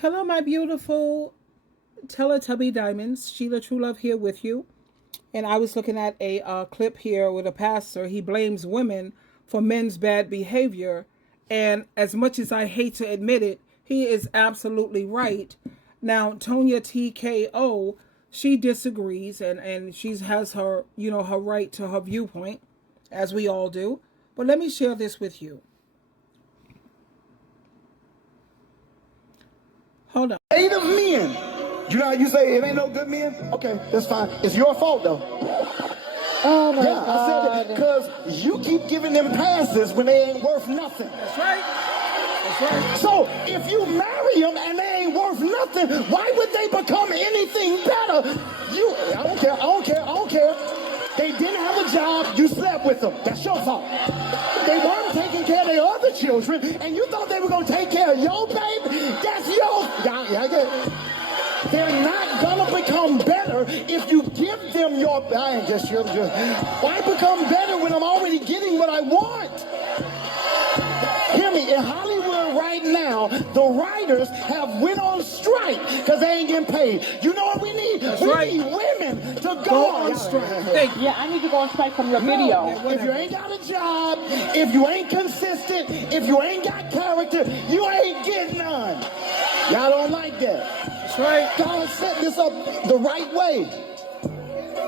Hello, my beautiful Teletubby Diamonds. SheilaTruelove here with you. And I was looking at a clip here with a pastor. He blames women for men's bad behavior. And as much as I hate to admit it, he is absolutely right. Now, Tonya TKO, she disagrees and she has her, her right to her viewpoint, as we all do. But let me share this with you. Hold on. 8 of men. You know how you say it ain't no good men? Okay, that's fine. It's your fault though. Oh my God. I said God. it because you keep giving them passes when they ain't worth nothing. That's right. That's right. So if you marry them and they ain't worth nothing, why would they become anything better? I don't care. They didn't have a job, you slept with them. That's your fault. They weren't taking care of their other children, and you thought they were going to take care of your baby? That's your... They're not going to become better if you give them your... Why become better when I'm already getting what I want? Hear me, in Hollywood right now, the writers have went on strike because they ain't getting paid. You know what we need? We need women to go on strike. Yeah, I need to go on strike from your video. If you ain't got a job, if you ain't consistent, if you ain't got character, you ain't getting none. Y'all don't like that. That's right. God set this up the right way.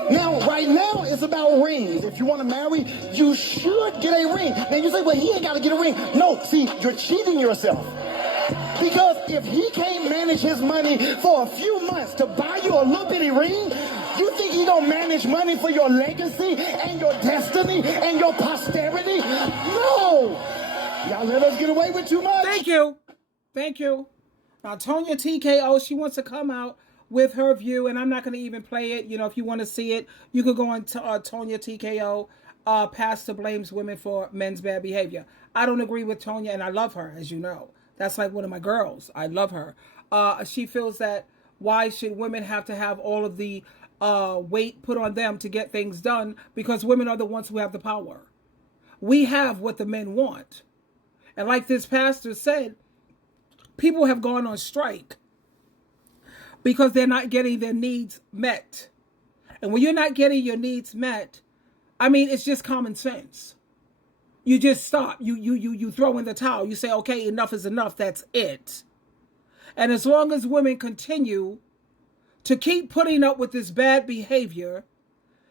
Now, right now, it's about rings. If you want to marry, you should get a ring. Now, you say, well, he ain't got to get a ring. No, see, you're cheating yourself. Because if he can't manage his money for a few months to buy you a little bitty ring, you think he don't manage money for your legacy and your destiny and your posterity? No! Y'all let us get away with too much. Thank you. Now, Tonya TKO, she wants to come out with her view, and I'm not going to even play it. If you want to see it, you could go on to Tonya TKO. Pastor blames women for men's bad behavior. I don't agree with Tonya, and I love her, as you know. That's like one of my girls. I love her. She feels that why should women have to have all of the weight put on them to get things done? Because women are the ones who have the power. We have what the men want. And like this pastor said, people have gone on strike because they're not getting their needs met. And when you're not getting your needs met, I mean, it's just common sense. You just stop. You throw in the towel. You say, okay, enough is enough. That's it. And as long as women continue to keep putting up with this bad behavior,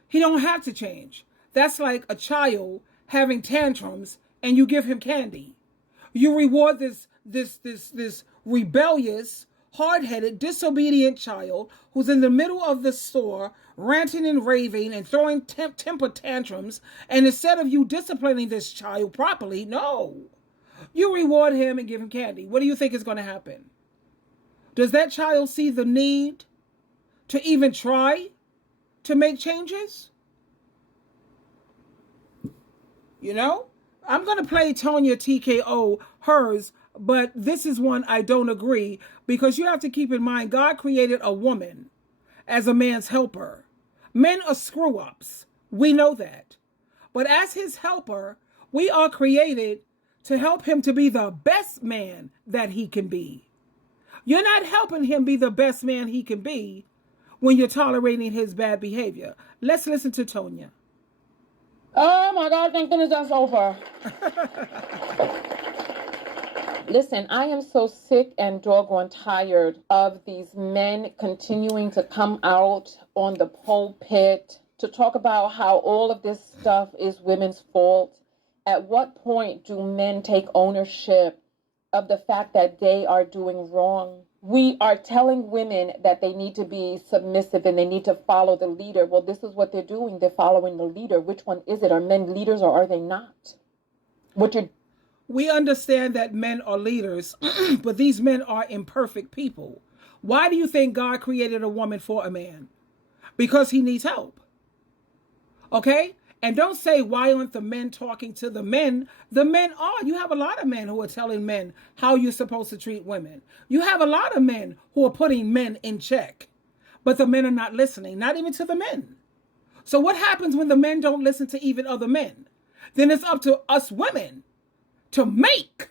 he don't have to change. That's like a child having tantrums and you give him candy. You reward this rebellious, hard-headed, disobedient child who's in the middle of the store ranting and raving and throwing temper tantrums, and instead of you disciplining this child properly, no, you reward him and give him candy. What do you think is going to happen? Does that child see the need to even try to make changes? I'm going to play Tonya TKO, hers, but this is one I don't agree, because you have to keep in mind, God created a woman as a man's helper. Men are screw-ups. We know that. But as his helper, we are created to help him to be the best man that he can be. You're not helping him be the best man he can be when you're tolerating his bad behavior. Let's listen to Tonya. Oh my God, thank goodness that's over. Listen, I am so sick and doggone tired of these men continuing to come out on the pulpit to talk about how all of this stuff is women's fault. At what point do men take ownership of the fact that they are doing wrong? We are telling women that they need to be submissive and they need to follow the leader. Well, this is what they're doing. They're following the leader. Which one is it? Are men leaders or are they not? We understand that men are leaders, but these men are imperfect people. Why do you think God created a woman for a man? Because he needs help. Okay? And don't say, why aren't the men talking to the men? The men are. You have a lot of men who are telling men how you're supposed to treat women. You have a lot of men who are putting men in check. But the men are not listening, not even to the men. So what happens when the men don't listen to even other men? Then it's up to us women to make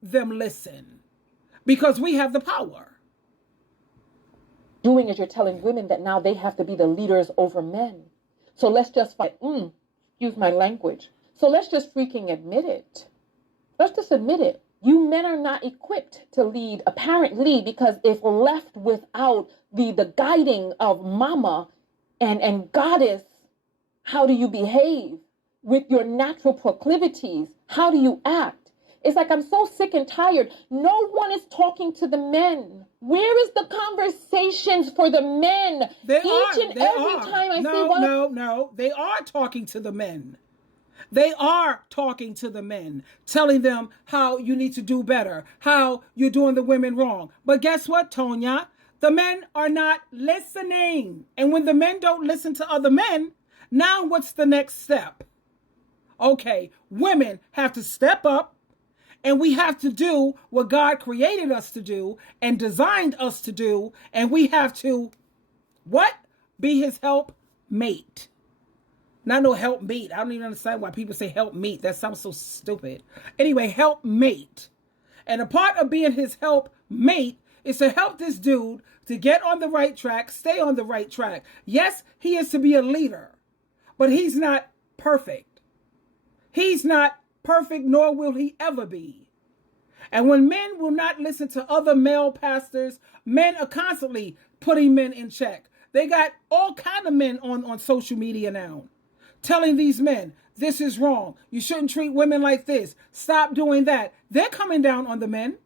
them listen, because we have the power. doing is you're telling women that now they have to be the leaders over men. So let's just fight. Excuse my language. So let's just freaking admit it. Let's just admit it. You men are not equipped to lead, apparently, because if left without the guiding of mama and goddess, how do you behave with your natural proclivities? How do you act? It's like, I'm so sick and tired. No one is talking to the men. Where is the conversations for the men? Every time I say one. No. They are talking to the men. They are talking to the men, telling them how you need to do better, how you're doing the women wrong. But guess what, Tonya? The men are not listening. And when the men don't listen to other men, now what's the next step? Okay, women have to step up, and we have to do what God created us to do and designed us to do. And we have to, what? Be his help mate. Not no help mate. I don't even understand why people say help mate. That sounds so stupid. Anyway, help mate. And a part of being his help mate is to help this dude to get on the right track, stay on the right track. Yes, he is to be a leader, but he's not perfect. He's not perfect, nor will he ever be. And when men will not listen to other male pastors, men are constantly putting men in check. They got all kind of men on social media now, telling these men, this is wrong. You shouldn't treat women like this. Stop doing that. They're coming down on the men.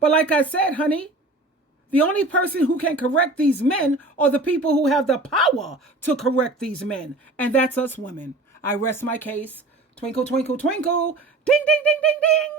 But like I said, honey, the only person who can correct these men are the people who have the power to correct these men. And that's us women. I rest my case. Twinkle, twinkle, twinkle. Ding, ding, ding, ding, ding.